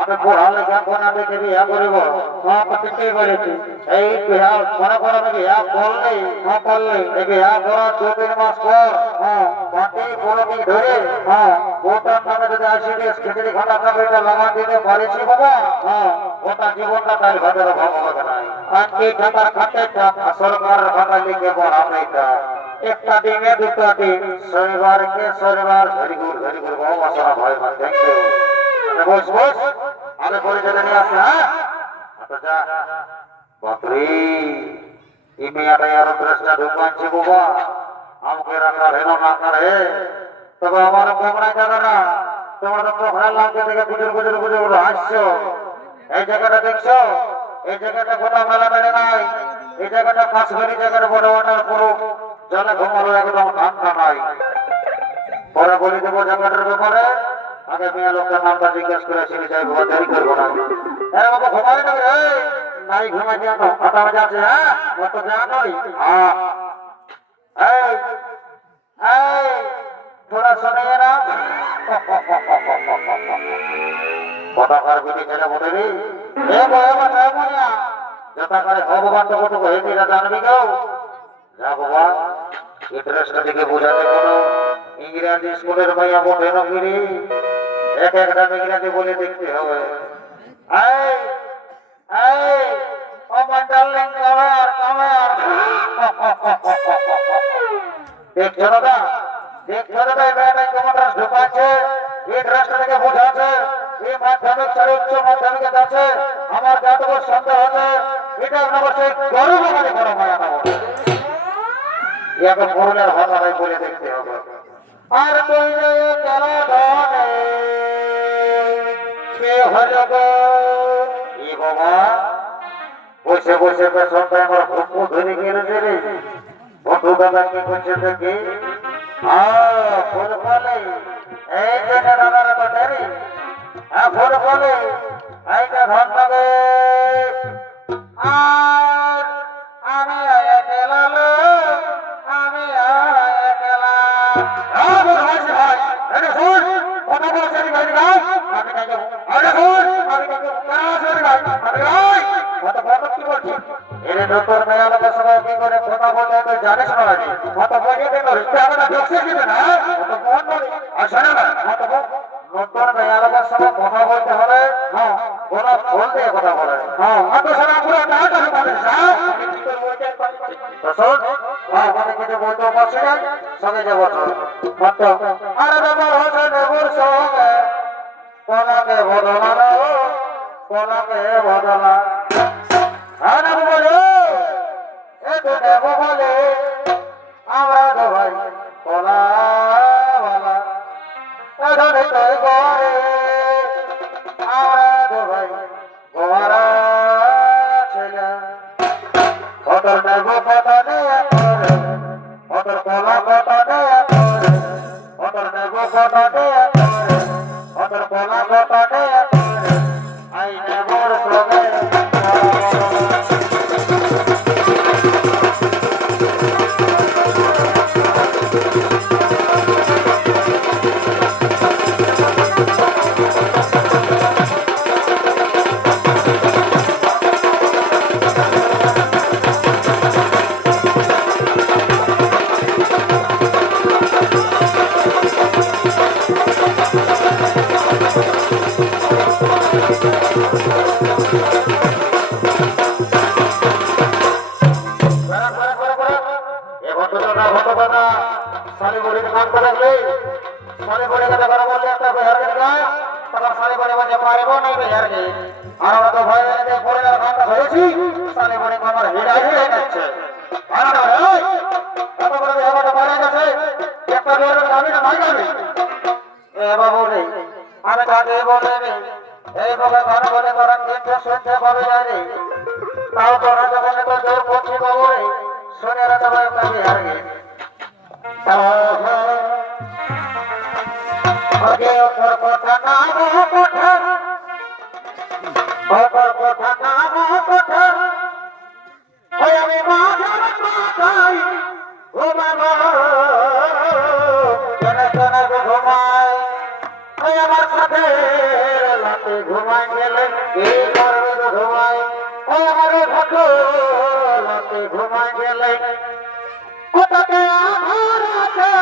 আমি পড়ালেখা কোনা দেখে বিয়া করিব ঠিকই বলেছি। এই বিয়া মনে করো আমি বিয়া করলে করলে এই বিয়া করার 2-3 মাস পর মাটি পলটি ধরে ওটার নামে যদি আইসিডিএস খিচুড়ি খাটা কাপড়টা লাগা দিতে পারেছি বাবা ওটা জীবনটা তাই ঘটের ভগবত নাই। আর কি টাকার খাটেটা সরকারের খাতা লিখে পড়াবে এটা একটা ডিমে দুটো ডিম শনিবারকে শনিবার ভেরি গুড বাবা সারা ভয় মা থ্যাংক ইউ। বস বস আমি পরিচয় নিয়ে আসি। হ্যাঁ আচ্ছা যা বাপরে এই মেয়েটা আরো ড্রেসটা ঢুকাচ্ছে বাবা আমাকে রাখা হেলো না করে তবে আমার কোমরায় যাবে না। তোমার তো পোখরা লাগছে দেখে গুজর হাসছো। এই জায়গাটা দেখছো এই জায়গাটা গোটা মেলা বেড়ে নাই। এই জায়গাটা কাশ্মীরি জায়গার বড় ওটার পুরো জলে ঘুমালো একদম ঠান্ডা নাই। পরে বলে দেবো জায়গাটার ব্যাপারে আগে মেয়ে লোকের নামটা জিজ্ঞেস করে শুনে যাই বাবা দেরি করবো না। হ্যাঁ বাবা ঘুমাই না নাই ঘুমাই দিয়া তো কথা মজা আছে। হ্যাঁ মতো জানো হ্যাঁ थोड़ा सुनिए ना কথা কার বিটি ছেলে বলে রে এ বয় বাবা মনিয়া যথা করে ভগবান তো কত হয়ে দিরা জানবি গো যা বাবা এই ড্রেসটা দেখে বোঝাতে কোনো ইংরেজি স্কুলের মাইয়া বটে না গিরি এক একটা ইংরেজি বলে দেখতে হবে। এই এই ও মন্ডলিং কামার দেখছো দাদা দেখছো দাদা এই মেয়েটা কেমন ড্রেস ঢুকাচ্ছে এই ড্রেসটা থেকে বোঝাচ্ছে এই মাধ্যমিক ছেড়ে উচ্চ মাধ্যমিকে যাচ্ছে আমার যতটুকু সন্দেহ হচ্ছে এটা অবশ্যই গরু বাগানে বড় মায়া না বলে এখন পুরুলের ভাষাটাই বলে দেখতে হবে। আর তুই যে চলো ধনে বাবা বসে বসে পেছনটা আমার ভুকু ধরে গেছে রে বন্ধু দাদা কি করছে দেখি ফুল ফলে এই যে দাদারা তো ডেরি ফুল ফলে এইটা ধন লাগে আর আমি একলা আমি একলা কথা বলছে নতুন মেয়ে লোকের সবাই কি করে কথা বলতে তুই জানিস না কত বলে দিল দিবে না আসলে না নতুন মেয়ে লোকের সবাই কথা বলতে হলে ওরা ফোন দিয়ে কথা বলে কিছু বলতেও পারছি না সঙ্গে যাবো আরে ব্যাপার হচ্ছে নেবুর সঙ্গে কোনাকে বদলানো কোনাকে বদলা বলে আমরা তো ভাই বলা বলা করে আমরা তো ভাই গোয়ারা ছেলে অতর নেব কথা নেই অতর বলা কথা নেই অতর নেব কথা নেই অতর বলা কথা নেই আই নেবর সঙ্গে আমি তাকে বলে এই বলে ঘরে বলে তোরা কিনতে শুনতে পাবে না রে তাও তোরা যখন তো জোর করছি বাবু রে শুনে রাখা ভাই পাবি আর গে ওপর কথা নাম কথা ওপর কথা নাম কথা ওই আমি মাঝার মাথায় ও বাবা কেন কেন ঘুমায় আমার সাথে রাতে ঘুমাই গেলে কে করবে ঘুমাই ও আমার ঠাকুর রাতে ঘুমাই গেলে কোথাকে আধার আছে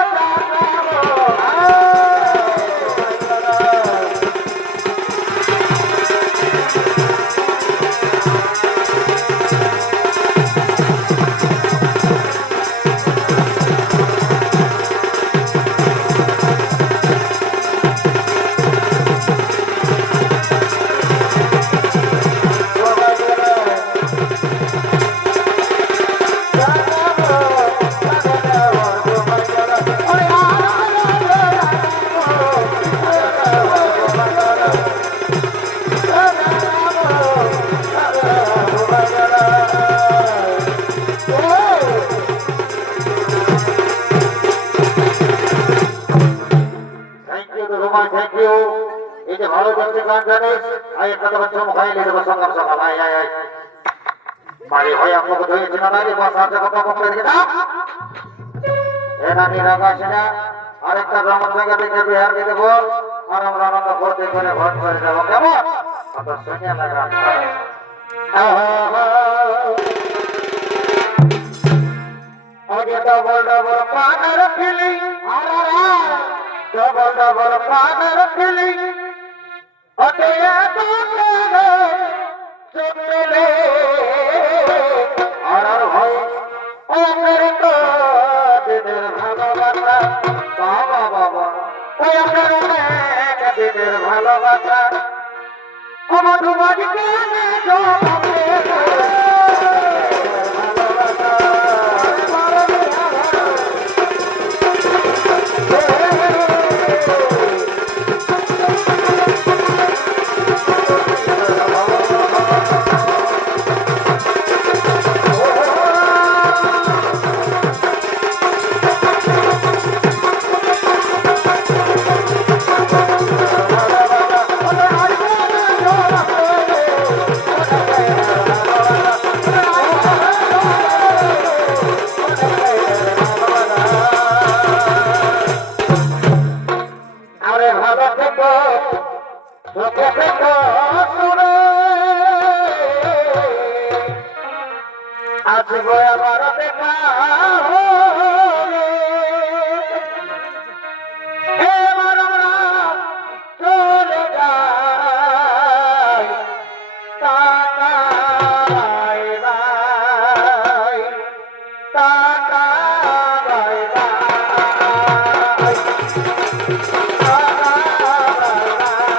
থ্যাংক ইউ এই যে ভালো করতে গান জানিস আই একটা তো চমকাই লেগে সঙ্গম সঙ্গম আই আই আই মারি হয় আপনাকে ধরেছি না রে বাস আছে কথা বলতে দিকে না এটা নিরাগাছে না আরেকটা গ্রাম থেকে দেখে বিহার দিতে বল আর আমরা আনন্দ করতে করে ভোট করে যাব কেমন কত শুনিয়া লাগা আগে ডবল ডবল পানার ফিলিং ডবল ডবল পানার ফিলিং ওতে এত চলে আর ভাই ও মেরে তো দিনের ভালোবাসা বাবা বাবা ওই আপনার দিনের ভালোবাসা আমার বাড়িতে আসবো আমার দেখা এবার আমরা চলে যাই tata bye bye tata bye bye tata bye bye